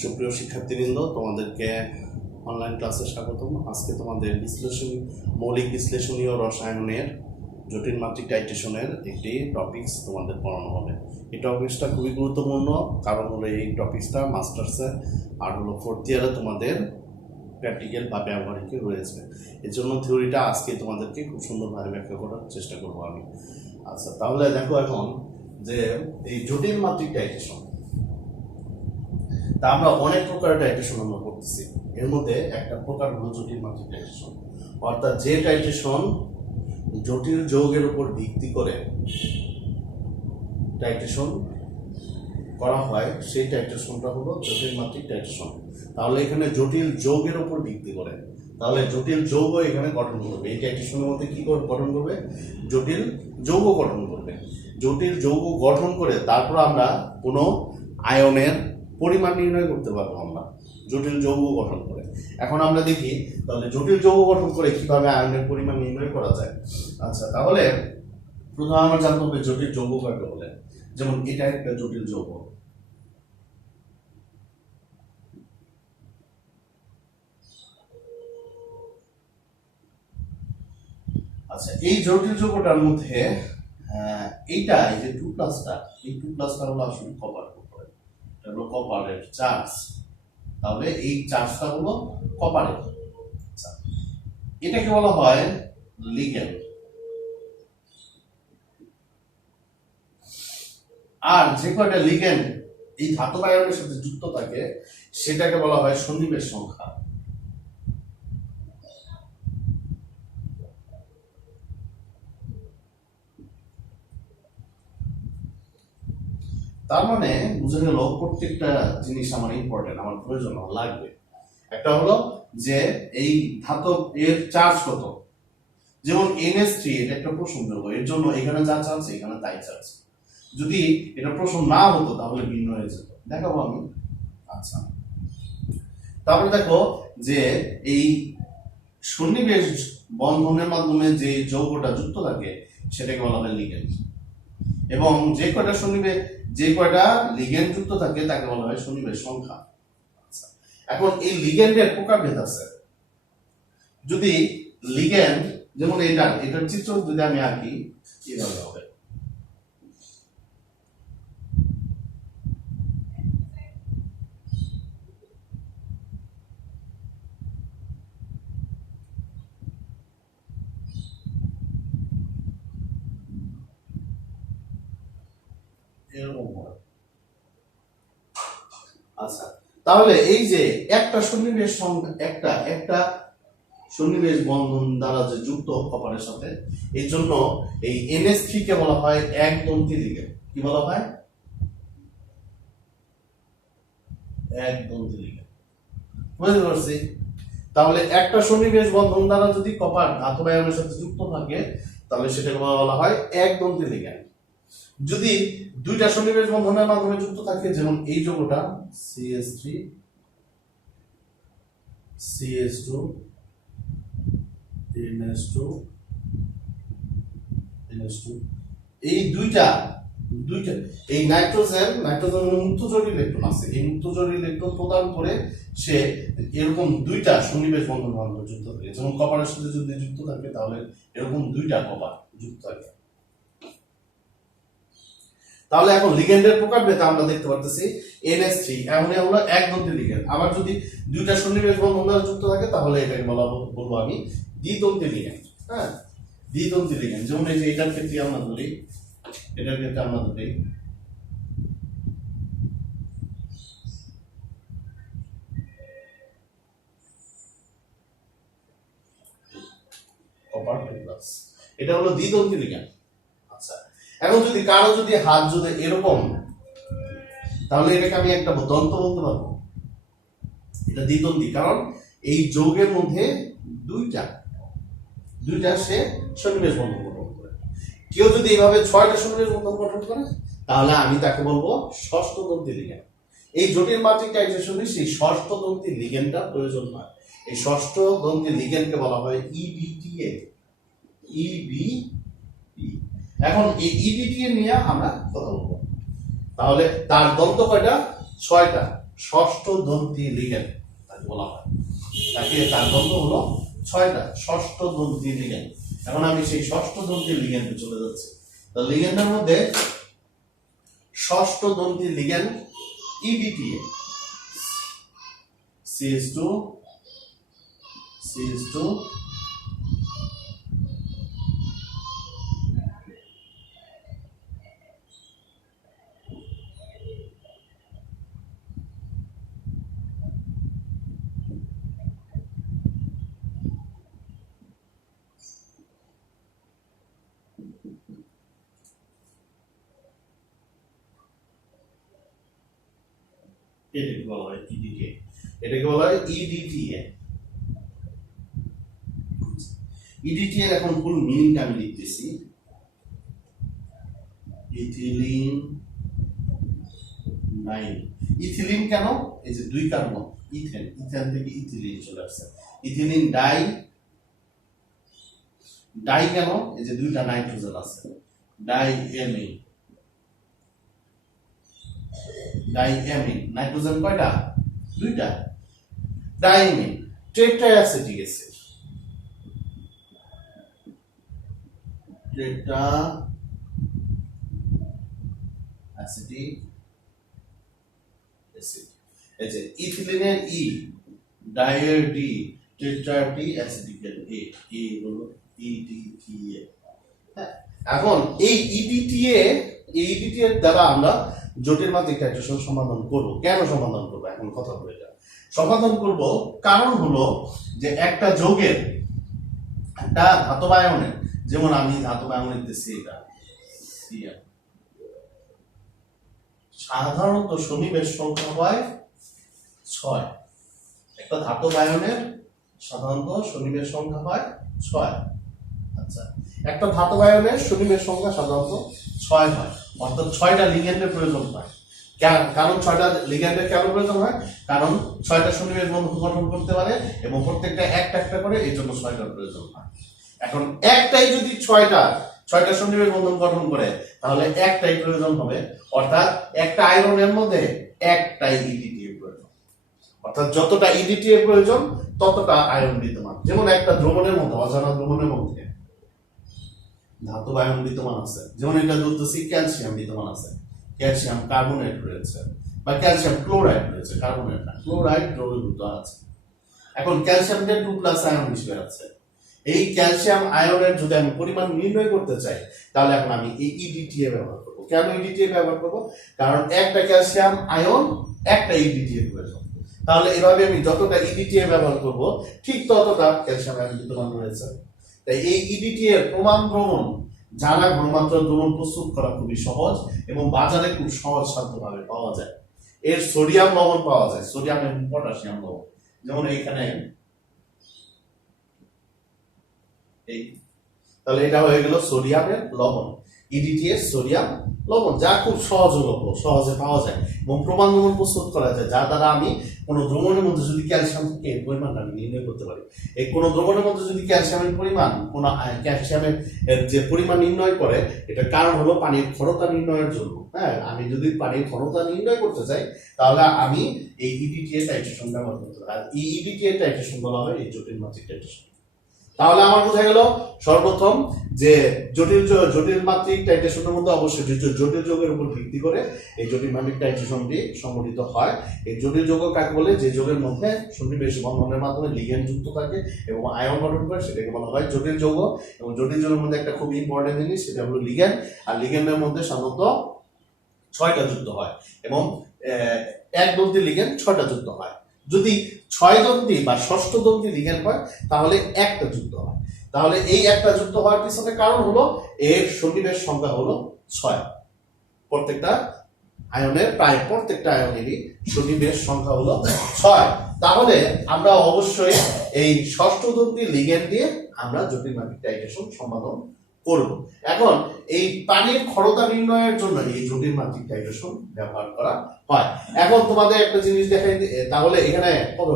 সুপ্রিয় শিক্ষার্থীবৃন্দ, তোমাদেরকে অনলাইন ক্লাসে স্বাগতম। আজকে তোমাদের মৌলিক বিশ্লেষণীয় রসায়নের জটিল মাত্রিক টাইট্রেশনের একটি টপিকস তোমাদের পড়ানো হবে। এই টপিকসটা খুবই গুরুত্বপূর্ণ, কারণ হলো এই টপিকসটা মাস্টার্সে আর হলো ফোর্থ ইয়ারে তোমাদের প্র্যাকটিক্যাল বা ব্যবহারিকে রয়েছে। এর জন্য থিওরিটা আজকে তোমাদেরকে খুব সুন্দরভাবে ব্যাখ্যা করার চেষ্টা করবো আমি। আচ্ছা, তাহলে দেখো এখন যে এই জটিল মাত্রিক টাইট্রেশন, তা আমরা অনেক প্রকারের টাইট্রেশন আমরা করতেছি। এর মধ্যে একটা প্রকার হলো জটিল মাত্রিক টাইট্রেশন, অর্থাৎ যে টাইট্রেশন জটিল যৌগের উপর ভিত্তি করে টাইট্রেশন করা হয়, সেই টাইট্রেশনটা হলো জটিল মাত্রিক টাইট্রেশন। তাহলে এখানে জটিল যৌগের উপর ভিত্তি করে, তাহলে জটিল যৌগ এখানে গঠন করবে। এই টাইট্রেশনের মধ্যে কি গঠন করবে? জটিল যৌগ গঠন করবে। জটিল যৌগ গঠন করে তারপর আমরা কোনো আয়নের পরিমাণ নির্ণয় করতে পারবো আমরা জটিল যৌগ গঠন করে। এখন আমরা দেখি তাহলে জটিল যৌগ গঠন করে কিভাবে আয়নের পরিমাণ নির্ণয় করা যায়। আচ্ছা, তাহলে প্রথমে আমরা জানতে হবে জটিল যৌগ কাকে বলে। যেমন এটা একটা জটিল যৌগ। আচ্ছা, এই জটিল যৌগটার মধ্যে এইটা এই যে 2+টা, এই 2+টা হলো আসলে কপার, এটা হলো কপারের চার্জ। তাহলে এই চার্জটা হলো কপারের। এটাকে বলা হয় লিগ্যান্ড। আর যে কয়টা লিগ্যান্ড এই ধাতব আয়নের সাথে যুক্ত থাকে সেটাকে বলা হয় সন্নিবেশ সংখ্যা। তার মানে বুঝে গেল প্রত্যেকটা জিনিস আমার ইম্পর্টেন্ট, আমার প্রয়োজন লাগবে। একটা হলো যে এই ধাতব এর চার্জ কত, যেমন NH3 এটা একটা প্রশ্ন যৌগ, এর জন্য এখানে যা চার্জ এখানে তাই চার্জ। যদি এটা প্রশ্ন না হতো তাহলে ভিন্ন হয়ে যেত, দেখাবো আমি। আচ্ছা, তারপরে দেখো যে এই সন্নিবেশ বন্ধনের মাধ্যমে যে যৌগটা যুক্ত থাকে সেটাকে বলা হয় লিগ্যান্ড, এবং যে কয়টা লিগ্যান্ড যুক্ত থাকে তাকে বলা হয় সন্নিবেশ সংখ্যা। আচ্ছা, এখন এই লিগ্যান্ডের প্রকারভেদ আছে। যদি লিগ্যান্ড, যেমন এটার চিত্র যদি আমি আঁকি, কিভাবে হবে? এরকম হবে। আচ্ছা, তাহলে এই যে একটা সন্নিবেশ সংখ্যা, একটা সন্নিবেশ বন্ধন দ্বারা যে যুক্ত কপারের সাথে, এর জন্য এই NH3 কে বলা হয় একদন্তী লিগ্যান্ড। কি বলা হয়? একদন্তী লিগ্যান্ড। বুঝতে পারছি? তাহলে একটা সন্নিবেশ বন্ধন দ্বারা যদি কপার ধাতব আয়নের সাথে যুক্ত থাকে তাহলে সেটাকে বলা হয় একদন্তী লিগ্যান্ড। যদি দুইটা সন্নিবেশ বন্ধনের মাধ্যমে যুক্ত থাকে, যেমন এই যৌগটা CH3 CH2 NH2 NH2, এই দুইটা এই নাইট্রোজেন মুক্ত জোড় ইলেকট্রন আছে, এই মুক্ত জোড় ইলেকট্রন প্রদান করে সে এরকম দুইটা সন্নিবেশ বন্ধনের মাধ্যমে যুক্ত থাকে। যেমন কপারের সাথে যদি যুক্ত থাকে তাহলে এরকম দুইটা কপার যুক্ত থাকে। তাহলে এখন লিগ্যান্ডের প্রকারভেদ আমরা দেখতে পারতেছি NH3 এখন হলো একদন্তী লিগ্যান্ড। আবার যদি দুইটা সন্নিবেশ বন্ধন দ্বারা যুক্ত থাকে তাহলে এটাকে বলবো আমি দ্বিদন্তী লিগ্যান্ড। হ্যাঁ, দ্বিদন্তী লিগ্যান্ড। যেমন এই যে এটার ক্ষেত্রে আমরা ধরি, কপার প্লাস, এটা হলো দ্বিদন্তী লিগ্যান্ড। আচ্ছা, এখন যদি কারো হাত যদি এরকম, তাহলে এটাকে আমি একটা দন্ত বলতে পারবো। এটা দ্বিদন্তী, কারণ এই যৌগের মধ্যে দুইটা সে সন্নিবেশ বন্ধন গঠন করে। কেউ যদি এইভাবে 6টা সন্নিবেশ বন্ধন গঠন করে তাহলে আমি তাকে বলবো ষষ্ঠদন্তী লিগ্যান্ড। এই জটিল মাত্রিক টাইট্রেশনে সেই ষষ্ঠদন্তী লিগ্যান্ডটা প্রয়োজন হয়। এই ষষ্ঠদন্তী লিগ্যান্ডকে বলা হয় EBTA। এখন এই EBTA নিয়ে আমরা কথা বলবো। তাহলে তার দন্ত কয়টা? 6টা। ষষ্ঠ দন্তি লিগ্যান্ড তাকে বলা হয়। তার দ্বন্দ্ব হলো 6টা, ষষ্ঠ দন্তি লিগ্যান্ড। এখন আমি সেই ষষ্ঠ দন্তি লিগ্যান্ডে চলে যাচ্ছি। তো লিগ্যান্ডের মধ্যে ষষ্ঠ দন্তি লিগ্যান্ড EDTA, CH2 এটাকে বলা হয় EDTA। এটাকে বলা হয় EDTA। EDTA এর এখন ফুল মিনিংটা আমি লিখতেছি। ইথিলিন 9। ইথিলিন কেন? এই যে 2 কার্বন ইথেন, ইথেন থেকে ইথিলিন চলে আসছে। ইথিলিন ডাই কেন? এই যে 2টা নাইট্রোজেন আছে, ডাইএমিন। নাইট্রোজেন কয়টা? 2টা। ডাইমিন টেট্রাঅ্যাসিটিক অ্যাসিড, টেট্রাঅ্যাসিটিক অ্যাসিড। এই যে ইথিলিনের ই, ডাইয়ের ডি, টেট্রাটি অ্যাসিটিকের এ, এই হলো EDTA। এখন এই EDTA এর দ্বারা আমরা জটিল মাত্রিক টাইট্রেশন সমাধান করব। কেন সমাধান করব? এখন কথা বলে যাও। সমাধান করব কারণ হলো যে একটা যৌগের, একটা ধাতব আয়নের, যেমন আমি ধাতব আয়ন লিখতেছি এটা Cl, সাধারণত সন্নিবেশ সংখ্যা হয় 6। একটা ধাতব আয়নের সাধারণত সন্নিবেশ সংখ্যা হয় 6। আচ্ছা, একটা ধাতব আয়নের সন্নিবেশ সংখ্যা সাধারণত 6 হয়, অর্থাৎ 6টা লিগ্যান্ডের প্রয়োজন হয়। কারণ 6টা লিগ্যান্ডের কেন প্রয়োজন হয়? কারণ 6টা সন্নিবেশ বন্ধন গঠন করতে পারে এবং প্রত্যেকটা একটা একটা করে, এই জন্য 6টার প্রয়োজন হয়। এখন একটাই যদি 6টা সন্নিবেশ বন্ধন গঠন করে, তাহলে একটাই প্রয়োজন হবে, অর্থাৎ একটা আয়রনের মধ্যে একটাই EDTA প্রয়োজন। অর্থাৎ যতটা EDTA প্রয়োজন ততটা আয়ন বিদ্যমান। যেমন একটা দ্রবণের মধ্যে, অজানা দ্রবণের মধ্যে ধাতব আয়ন বিদ্যমান আছে, যেমন এটা বলতেছি ক্যালসিয়াম বিদ্যমান আছে, ক্যালসিয়াম কার্বনেট রয়েছে, বা ক্যালসিয়াম ক্লোরাইড রয়েছে, কার্বনেট না, ক্লোরাইড দ্রবীভূত আছে। এখন ক্যালসিয়ামটা 2+ আয়ন হিসেবে আছে। এই ক্যালসিয়াম আয়নের যদি আমি পরিমাণ নির্ণয় করতে চাই, তাহলে এখন আমি এই EDTA ব্যবহার করব। কেন EDTA ব্যবহার করব? কারণ একটা ক্যালসিয়াম আয়ন একটা EDTA প্রয়োজন। তাহলে এভাবে আমি যতটা EDTA ব্যবহার করব, ঠিক ততটা ক্যালসিয়াম আয়ন বিদ্যমান রয়েছে। তাই এই EDTA এর প্রমাণ দ্রবণ জানা, ঘনমাত্র দ্রবণ প্রস্তুত করা খুবই সহজ এবং বাজারে খুব সহজ সাধ্যভাবে পাওয়া যায়। এর সোডিয়াম লবণ পাওয়া যায়, সোডিয়াম এবং পটাশিয়াম লবণ। যেমন এইখানে এই, তাহলে এটা হয়ে গেল সোডিয়ামের লবণ, EDTA সোডিয়াম লবণ, যা খুব সহজলভ্য, সহজে পাওয়া যায় এবং প্রমাণ দ্রবণ প্রস্তুত করা যায়, যার দ্বারা আমি কোনো দ্রবণের মধ্যে যদি ক্যালসিয়াম থাকে এর পরিমাণটা আমি নির্ণয় করতে পারি। এই কোনো দ্রবণের মধ্যে যদি ক্যালসিয়ামের পরিমাণ, কোনো ক্যালসিয়ামের যে পরিমাণ নির্ণয় করে, এটা কারণ হলো পানির ক্ষরতা নির্ণয়ের জন্য। হ্যাঁ, আমি যদি পানির ক্ষরতা নির্ণয় করতে চাই, তাহলে আমি এই EDTA টাইট্রেশন ব্যবহার করতে পারি। আর এই EDTA টাইট্রেশন বলা হয় এই জটিল মাত্রিক টাইট্রেশন। তাহলে আমার বোঝা গেল সর্বপ্রথম যে জটিল মাত্রিক টাইট্রেশনের মধ্যে অবশ্যই জটিল যৌগের উপর ভিত্তি করে এই জটিল মাত্রিক টাইট্রেশনটি সংঘটিত হয়। এই জটিল যৌগ কাকে বলে? যে যৌগের মধ্যে সন্নিবেশ বন্ধনের মাধ্যমে লিগ্যান্ড যুক্ত থাকে এবং আয়ন গঠন করে, সেটাকে বলা হয় জটিল যৌগ। এবং জটিল যৌগের মধ্যে একটা খুব ইম্পর্টেন্ট জিনিস, সেটা হলো লিগ্যান্ড। আর লিগ্যান্ডের মধ্যে সাধারণত 6টা যুক্ত হয় এবং এক দন্তি লিগ্যান্ড 6টা যুক্ত হয়। যদি 6 দন্তি বা ষষ্ঠ দন্তি লিগ্যান্ড হয়, তাহলে একটা যুক্ত হয়। তাহলে এই একটা যুক্ত হওয়ার পিছনে কারণ হলো এর সন্নিবেশ সংখ্যা হলো 6। প্রত্যেকটা আয়নের, প্রায় প্রত্যেকটা আয়নেরই সন্নিবেশ সংখ্যা হলো 6। তাহলে আমরা অবশ্যই এই ষষ্ঠ দন্তি লিগ্যান্ড দিয়ে আমরা জটিল মাত্রিক টাইট্রেশন সমাধান করব। এখন এই পানির ক্ষরতা নির্ণয়ের জন্য এই জটিল মাত্রিক টাইট্রেশন ব্যবহার করা হয়। এখন তোমাদের একটা জিনিস দেখাই, তাহলে এখানে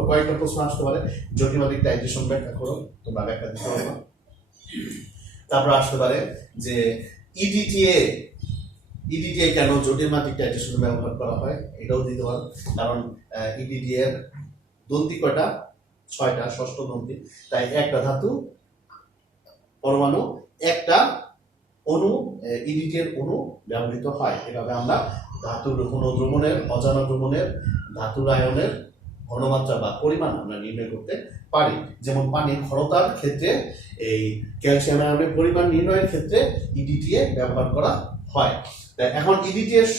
কয়েকটা প্রশ্ন আসতে পারে, জটিল মাত্রিক টাইট্রেশন ব্যাখ্যা করো, তোমরা ব্যাখ্যা দিতে পারবে। তারপর আসতে পারে যে EDTA ইডিটিএ কেন জটিল মাত্রিক টাইট্রেশনে ব্যবহার করা হয় এটাও দিতে পারো, কারণ ইডিটিএ এর দন্তি কয়টা, 6টা, ষষ্ঠ দন্তি, তাই একটা ধাতু পরমাণু একটা অণু ইডিটিএ এর অণু ব্যবহৃত হয়। এভাবে আমরা ধাতুর কোনো দ্রবণের, অজানা দ্রবণের ধাতুর আয়নের ঘনমাত্রা বা পরিমাণ আমরা নির্ণয় করতে পারি। যেমন পানির ঘনতার ক্ষেত্রে এই ক্যালসিয়াম আয়নের পরিমাণ নির্ণয়ের ক্ষেত্রে ইডিটিএ ব্যবহার করা হয়। তাই এখন ইডিটিএ এর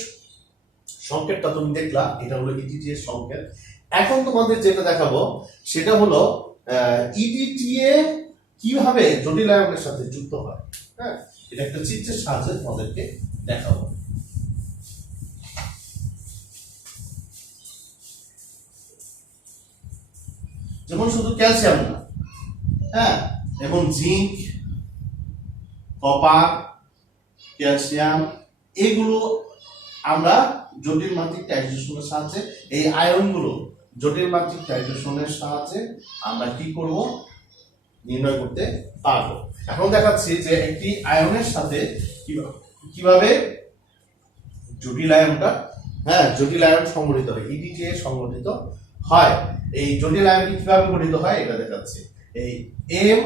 সংকেতটা তুমি দেখলা, এটা হলো ইডিটিএ এর সংকেত। এখন তোমাদের যেটা দেখাবো সেটা হলো ইডিটিএ কিভাবে জটিল আয়নের সাথে যুক্ত হয়। হ্যাঁ, এটা একটা চিত্রের সাহায্যে তোমাদেরকে দেখাবো। যেমন শুধু ক্যালসিয়াম না, হ্যাঁ, এবং জিঙ্ক, কপার, ক্যালসিয়াম, এগুলো আমরা জটিল মাত্রিক টাইট্রেশনের সাহায্যে, এই আয়নগুলো জটিল মাত্রিক টাইট্রেশনের সাহায্যে আমরা কি করব, নির্ণয় করতে পারবো। এখন দেখাচ্ছি যে একটি আয়নের সাথে কিভাবে জটিল আয়নটা, হ্যাঁ, জটিল আয়ন সংগঠিত হয়, ইডিটিএ সংগঠিত হয়। এই জটিল আয়নটি কিভাবে গঠিত হয় এটা দেখাচ্ছি। এই এম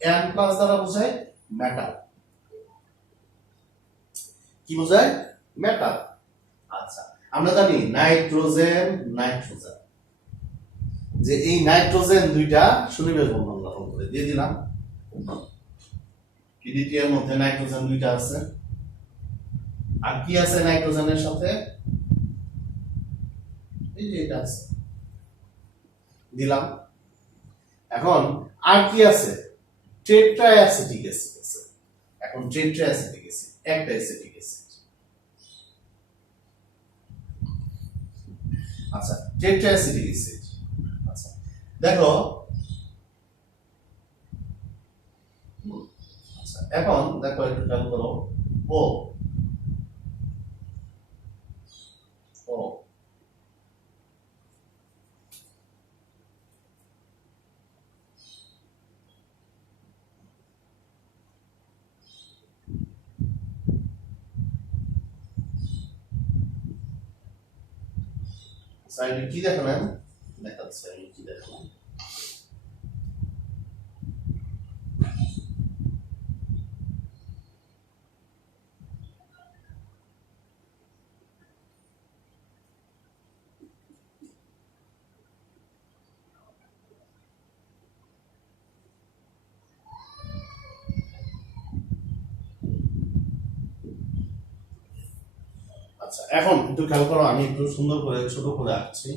এন প্লাস দ্বারা বোঝায় মেটাল। কি বোঝায়? মেটাল। আচ্ছা, আমরা জানি নাইট্রোজেন, নাইট্রোজেন, যে এই নাইট্রোজেন দুইটা সুনিবেশ বন্ধন গঠন করে, দিয়ে দিলাম। ইডিটিএ এর মধ্যে নাইট্রোজেন দুইটা আছে। আর কি আছে নাইট্রোজেনের সাথে? এই যে এটা আছে, দিলাম। এখন আর কি আছে? টেট্রা অ্যাসিটিক অ্যাসিড আছে। এখন টেট্রা অ্যাসিটিক অ্যাসিড একটা অ্যাসিটিক অ্যাসিড। আচ্ছা, টেট্রা অ্যাসিটিক অ্যাসিড। আচ্ছা, দেখো, আচ্ছা, এখন দেখো একটু খেয়াল করো, ও ও সাইডে কি দেখালেন? দেখাচ্ছে আমি কি দেখালাম। আচ্ছা, এখন একটু খেয়াল করো, আমি একটু সুন্দর করে ছোট করে আঁকছি।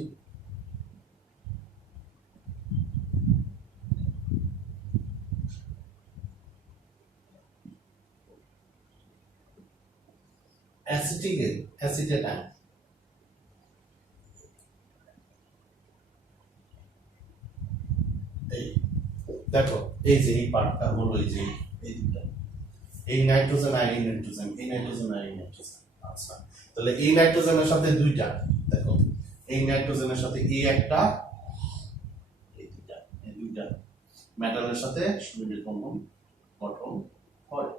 অ্যাসিটেট আয়ন, এই দেখো, এই যে এই পার্টটা হলো এই যে এই দুটো, এই নাইট্রোজেন আর এই নাইট্রোজেন, এই নাইট্রোজেন আর এই নাইট্রোজেন। আচ্ছা, তাহলে এই নাইট্রোজেনের সাথে দুইটা, দেখো, এই নাইট্রোজেনের সাথে এই একটা, এই দুইটা, এই দুইটা মেটালের সাথে সুনিবিড় বন্ধন গঠন করে,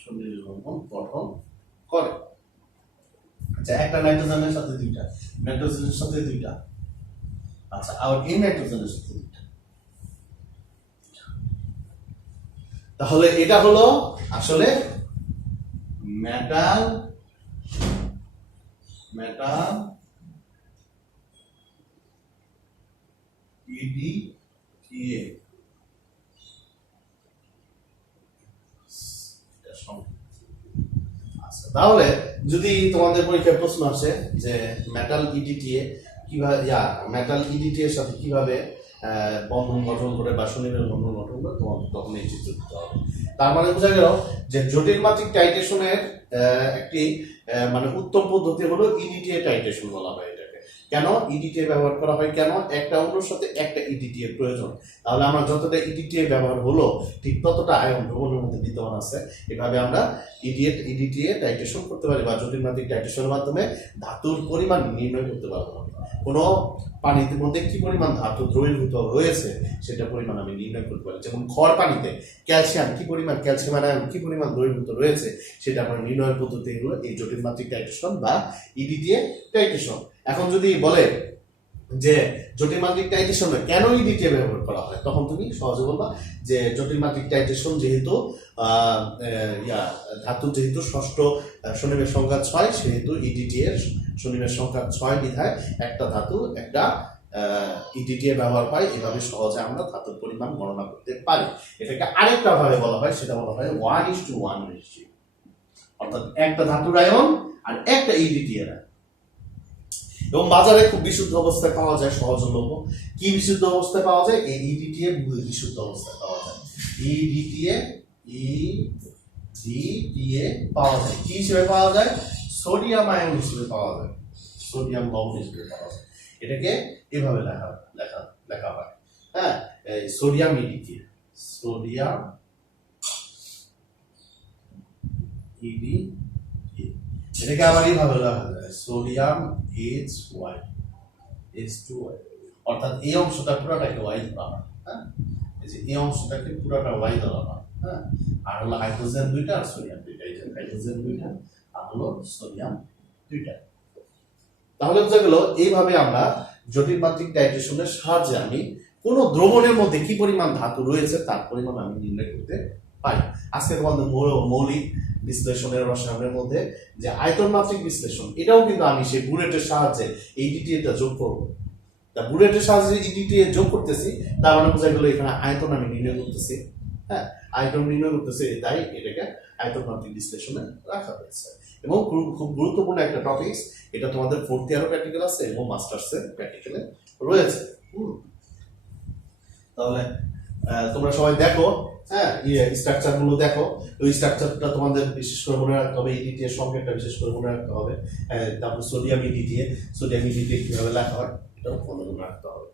সুনিবিড় বন্ধন গঠন করে। আচ্ছা, একটা নাইট্রোজেনের সাথে দুইটা, নাইট্রোজেনের সাথে দুইটা। আচ্ছা, আর এই নাইট্রোজেনের সাথে দুইটা। তাহলে এটা হলো আসলে মেটাল, মেটাল ইডিটিএ। আচ্ছা, তাহলে যদি তোমাদের পরীক্ষায় প্রশ্ন আসে যে মেটাল ইডিটিএ কিভাবে, মেটাল ইডিটিএ এর সাথে কিভাবে বন্ধন গঠন করে বা সুনিবিড় বন্ধন গঠন করে, তোমাদের তখন এই চিত্র দিতে হবে। তার মানে বোঝা গেল যে জটিল মাত্রিক টাইট্রেশনের একটি মানে উত্তম পদ্ধতি হলো ইডিটিএ টাইট্রেশন বলা হয় এটাকে। কেন ইডিটিএ ব্যবহার করা হয়? কেন? একটা অণুর সাথে একটা ইডিটিএ প্রয়োজন। তাহলে আমরা যতটা ইডিটিএ ব্যবহার হলো ঠিক ততটা আয়ন দ্রবণের মধ্যে বিদ্যমান আছে। এভাবে আমরা ইডিটিএ টাইট্রেশন করতে পারি বা জটিল মাত্রিক টাইট্রেশনের মাধ্যমে ধাতুর পরিমাণ নির্ণয় করতে পারবো। কোনো পানির মধ্যে কি পরিমাণ ধাতু দ্রবীভূত রয়েছে সেটা পরিমাণ আমি নির্ণয় করতে পারি। যেমন খড় পানিতে ক্যালসিয়াম কি পরিমাণ, ক্যালসিয়াম আয়ন কি পরিমাণ দ্রবীভূত রয়েছে সেটা আমার নির্ণয়ের পদ্ধতি হলো এই জটিল মাত্রিক টাইট্রেশন বা ইডিটিএ টাইট্রেশন। এখন যদি বলে যে জটিল মাত্রিক টাইট্রেশনে কেন ইডিটিএ ব্যবহার করা হয়, তখন তুমি সহজে বলবা যে জটিল মাত্রিক টাইট্রেশন যেহেতু ধাতু যেহেতু ষষ্ঠ শনিমের সংখ্যা 6 সেহেতু ইডিটিএ শনিমের সংখ্যা 6 বিধায় একটা ধাতু একটা ইডিটিএ ব্যবহার হয়। এভাবে সহজে আমরা ধাতুর পরিমাণ গণনা করতে পারি। এটাকে আরেকটা ভাবে বলা হয়, সেটা বলা হয় 1:1 রেশিও, অর্থাৎ একটা ধাতুর আয়ন আর একটা ইডিটিএ আয়ন। এবং বাজারে খুব বিশুদ্ধ অবস্থায় পাওয়া যায় সহজলভ্য। কি বিশুদ্ধ অবস্থায় পাওয়া যায়? এই ইডিটিএ বিশুদ্ধ অবস্থায় পাওয়া যায়। ইডিটিএ পাওয়া যায় কি হিসেবে পাওয়া যায়? সোডিয়াম আয়ন হিসেবে পাওয়া যায়, সোডিয়াম লবণ হিসেবে পাওয়া যায়। এটাকে এভাবে লেখা হয়, হ্যাঁ, সোডিয়াম ইডিটিএ, সোডিয়াম ইডিটিএ। এটাকে আবার এইভাবে লেখা যায় সোডিয়াম H2O, অর্থাৎ এই অংশটা পুরোটাকে ওয়াই ধরা হয়, হ্যাঁ, এই যে এই অংশটাকে পুরোটা ওয়াই ধরা হয়, হ্যাঁ, আর হলো হাইড্রোজেন 2টা আর সোডিয়াম 2টা, এই যে হাইড্রোজেন 2টা আর হলো সোডিয়াম 2টা। তাহলে বোঝা গেল এইভাবে আমরা জটিল মাত্রিক টাইট্রেশনের সাহায্যে আমি কোন দ্রবণের মধ্যে কি পরিমাণ ধাতু রয়েছে তার পরিমাণ আমি নির্ণয় করতে পারি। আজকে তোমাদের মৌলিক বিশ্লেষণের রসায়নের মধ্যে যে আয়তন মাত্রিক বিশ্লেষণ, এটাও কিন্তু আমি সেই বুলেটের সাহায্যে ইডিটিএটা যোগ করবো। তা বুলেটের সাহায্যে ইডিটিএ যোগ করতেছি, তার মানে বোঝা গেল এখানে আয়তন আমি নির্ণয় করতেছি, হ্যাঁ, আয়তন নির্ণয় করতেছি, তাই এটাকে আয়তন মাত্রিক বিশ্লেষণে রাখা হয়েছে। এবং খুব গুরুত্বপূর্ণ একটা টপিক, এটা তোমাদের 4th ইয়ারও প্র্যাকটিক্যাল আছে এবং মাস্টার্সের প্র্যাকটিক্যালে রয়েছে। তাহলে তোমরা সবাই দেখো, হ্যাঁ, স্ট্রাকচার গুলো দেখো। ওই স্ট্রাকচারটা তোমাদের বিশেষ করে মনে রাখতে হবে, ইডিটিএ এর সংকেতটা বিশেষ করে মনে রাখতে হবে। তারপর সোডিয়াম ইডিটিএ কিভাবে লেখা হয় এটাও মনে রাখতে হবে।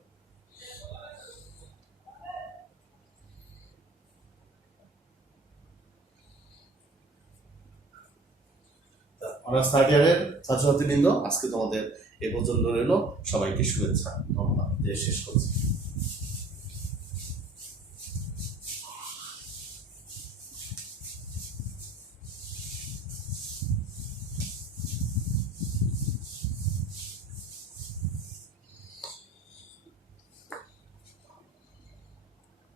অনার্স 3rd ইয়ারের ছাত্রছাত্রীবৃন্দ, আজকে তোমাদের এ পর্যন্ত রইল। সবাইকে শুভেচ্ছা, ধন্যবাদ, শেষ করছি।